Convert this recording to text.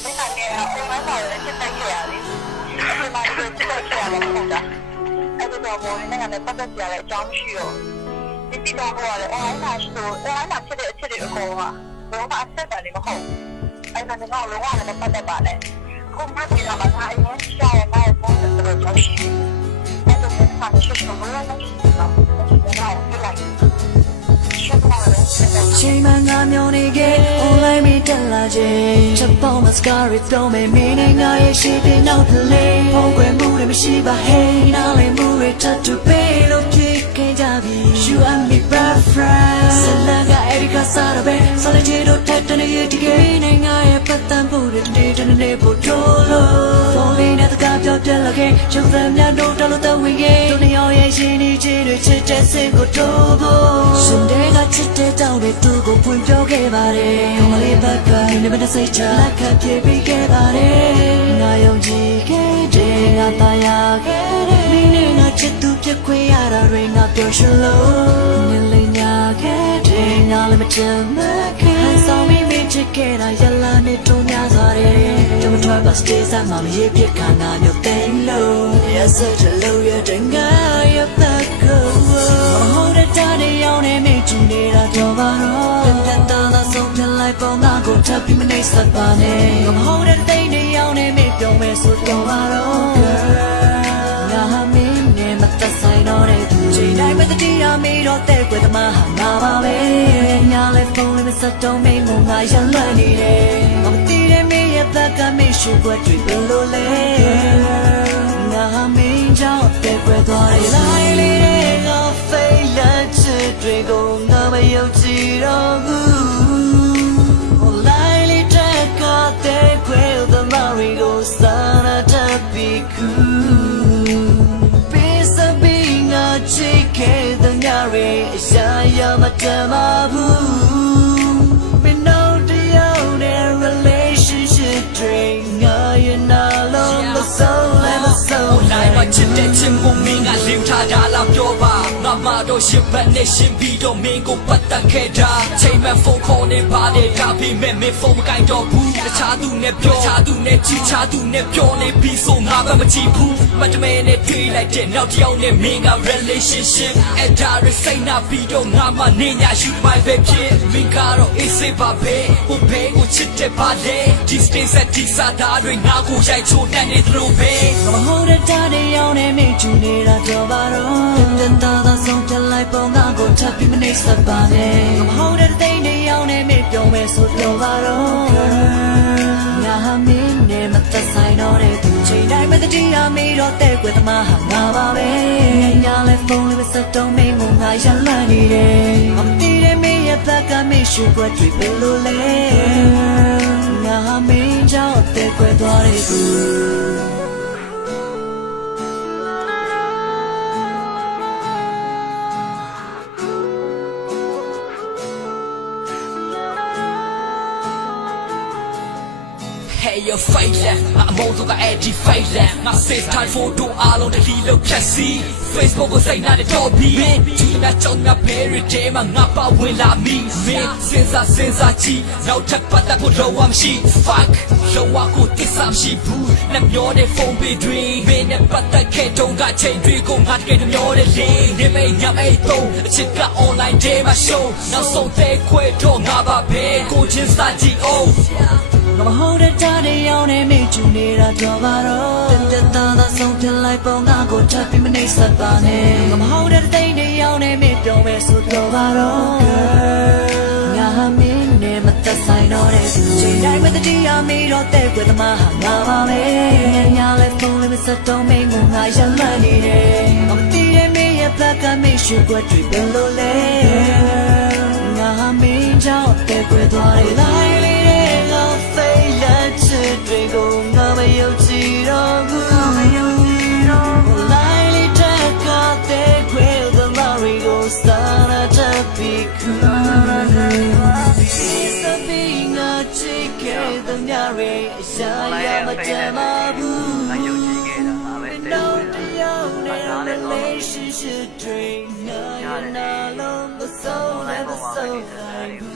ไม่ทันเนี่ยเป็นไม่พอเลยที่ไปแข่เลยคือมาที่ที่ไปแข่แล้วพูดอ่ะไอ้ตัวโมนี่นั่นเนี่ยปัจจัยอะไรจอมชิวนี่ติดตัวหัวเลยไอ้หน้าชิวไอ้หน้าเฉลี่ยโกงอ่ะรู้ว่าเสร็จอะไรก็หงไอ้นั่นเนี่ยรู้ว่าอะไรปัจจัยอะไรคุณไม่ติดอะไรมาไอ้เนี่ยใช่ไหมพวกตัวจอมชิวไอ้ตัวนี้มันชิวชิวมันไม่ชิวนะไม่ได้ไม่ได้ချိန်မှငါမျောနေခဲ့ online မိတက်လာခြင်းချက်ပေါင်း mascara တော့မမင်းနဲ့ငါရဲ့ရှိတဲ့နောက်တလေပုံကွယ်မှုတွေမရှိပါ hey နားလည်မှုတွေ tattoo ပေးလို့ဖြစ်ခဲ့ကြပြီ you and me best friend ဆလကအဲ့ဒီကစားတော့ပဲဆော်လေချီတို့ထက်တနေရတကယ်နဲ့ငါရဲ့ပတ်သက်မှုတွေတနေ့ပို့ထိုးလို့ phone လေးနဲ့တကားပြောပြလာခဲ့ရုပ်သံများတို့တလို့တဝင်ခဲ့တို့နှစ်ယောက်ရဲ့ရှင်နေခြင်းတွေချစ်တဲ့စင်ကိုတိုးဖို့ရှင်တဲ့ကချစ်တဲ့တောင်းတွေသူ့ကိုပွင့်ပြောခဲ့ပါတယ်။ခေါ်လေးဘက်ကနေမတဲ့စိတ်ချလက်ခတ်ပြေးပြီးခဲ့ပါတယ်။ငါယုံကြည်ခဲ့တဲ့ငါသားရခဲ့တဲ့မင်းနဲ့ငါချစ်သူပြတ်ခွေရတာတွေငါပျော်ရွှင်လို့နေလိမ့်ညာခဲ့တဲ့ငါလည်းမချမ်းမခဲ့ဆောင်မိမိချစ်ခဲ့တာရလာနေတုံးများစွာတဲ့ကျွန်မထွက်ပါစတေးစမှာမရေပြစ်ခါနာမျိုးသိမ့်လို့ရစတဲ့လို့ရတဲ့ငါရပတ်ကိုမဟုတ်တဲ့တားတဲ့ရောင်းနေမိချင်နေတာတော့ပါတော့ပြန်တာသာဆုံးဖြတ်လိုက်ပုံငါကိုထပ်ပြီးမနေစပ်ပါနဲ့ငါမဟုတ်တဲ့တိတ်တွေရောင်းနေမိပြောမယ်ဆိုတော့ပါတော့ငါဟာမင်းနဲ့မသက်ဆိုင်တော့တဲ့သူချိန်တိုင်းမတတိယမေးတော့တဲ့ကွယ်သမားဟာငါပါပဲညာလဲဖုန်းလေးမဆက်တော့မင်းကငါရလွတ်နေတယ်မသိတဲ့မင်းရဲ့ဘက်ကမင်းရှိခွက်တွေဘယ်လိုလဲငါဟာမင်းကြောင့်တဲ့ကွယ်သွားတယ်လိုက်လေတဲ့ငါဖိတ်လက်ချစ်တွေကိုငါမယုံကြည်တော့ဘူးလိုက်လေတဲ့ကတဲ့ကွယ်သမားတွေကိုစာနာတတ်ပြီးကူပေးစပြီးငါချစ်ခဲ့တဲ့ညတွေအရာရမတမ်းပါဘူးမင်းတို့တယောက်နဲ့ relationship တွေငါရဲ့နာလုံးမဆုံးလည်းမဆုံးလိုက်မချစ်တဲ့ချင်းကိုမင်းကလင်းထားတာလားပြောပါငါမတော့ရှင်ဘက်နဲ့ရှင်ပြီးတော့မင်းကိုပတ်သက်ခဲ့တာချိန်မဲ့ဖုန်းခေါ်နေပါတယ်ဒါပေမဲ့မင်းဖုန်းမကင်တော့ဘူးတခြားသူနဲ့ပြောတခြားသူနဲ့ချီချားသူနဲ့ပြောနေပြီးဆိုငါပဲမကြည့်ဘူးမတမဲနဲ့တွေ့လိုက်တဲ့နောက်တစ်ယောက်နဲ့မင်းက relationship အဲ့ဒါရစိတ်နာပြီးတော့ငါမနေညာ shoot my baby ဖြစ်မင်းကတော့ is it ပါပဲဟိုဘဲကိုချစ်တဲ့ပါလေဒီ stay set ဒီစားတာတွေငါကိုရိုက်ချိုးတတ်နေသလိုပဲငါမဟုတ်တဲ့တားတဲ့ရောင်းနေမိချူနေတာတော့ပါတော့ပြန်တာသာဆုံးဖြတ်လိုက်ပုံငါကိုထပ်ပြီးမနေစပ်ပါနဲ့ငါမဟုတ်တဲ့တိတ်တွေရောင်းနေမိပြောမယ်ဆိုတော့ပါတော့ငါဟာမင်းနဲ့မသက်ဆိုင်တော့တဲ့သူချိန်တိုင်းမတတိယမေးတော့တဲ့ကွယ်သမားဟာငါပါပဲညာလဲဖုန်းလေးမဆက်တော့မင်းကငါရလွတ်နေတယ်မသိတဲ့မင်းရဲ့ဘက်ကမင်းရှိခွက်တွေဘယ်လိုလဲငါဟာမင်းကြောင့်တဲ့ကွယ်သွားတဲ့သူHey yo fight la အမောတို့ကအဲ့ဒီ fight la ငါ save time photo အားလုံးတလီလို့ဖြတ်စီ Facebook ကိုစိတ်နာတဲ့တော့ပြီးဒီနာကြောင့်ငါ very day မှာငါပါဝင်လာမိမင်းစဉ်းစားကြည့်နောက်ထပ်ပတ်သက်ဖို့တော့မရှိ fuck လောကကိုတစ္ဆာမရှိဘူးနှမျောတဲ့ဖုန်းပေးတွေမင်းနဲ့ပတ်သက်ခဲ့တုန်းကချိန်တွေကိုငါတကယ်နှမျောတဲ့လေနေမိတ်ညမိတ်တော့အချစ်က online day မှာ show နောက်ဆုံးတဲ့ခွဲတော့ငါပါပဲကိုချင်းစာကြည့် ohငါမဟုတ်တဲ့တားတဲ့ရောင်းနေမိချူနေတာတော့ပါတော့တက်တာသာဆုံးဖြတ်လိုက်ပုံငါကိုထပ်ပြီးမနေစပ်ပါနဲ့ငါမဟုတ်တဲ့တိတ်တွေရောင်းနေမိပြောမယ်ဆိုတော့ပါတော့ငါဟာမင်းနဲ့မသက်ဆိုင်တော့တဲ့သူချိန်တိုင်းမတတိယမေးတော့တဲ့ကွယ်သမားဟာငါပါပဲညာလဲဖုန်းလေးမဆက်တော့မင်းကငါရလွတ်နေတယ်မသိတဲ့မင်းရဲ့ဘက်ကမင်းရှိခွက်တွေဘယ်လိုလဲငါဟာမင်းကြောင့်တဲ့ကွယ်သွားတယ်လိုက်လေငါဖိတ်လက်ချစ်တွေကိုငါမယုံကြည်တော့ဘူးလိုက်လေတဲ့ကတဲ့ခွေသမားတွေကိုစာနာတတ်ပြီးကူစပင်းငါချစ်ခဲ့တဲ့ညတွေအရှာရမတမ်းပါဘူးငါယုံကြည်ခဲ့တာပါပဲတော့တရားနဲ့ relationship တွေငါရနာလုံးမဆုံးလည်းမဆုံးနိုင်ဘူး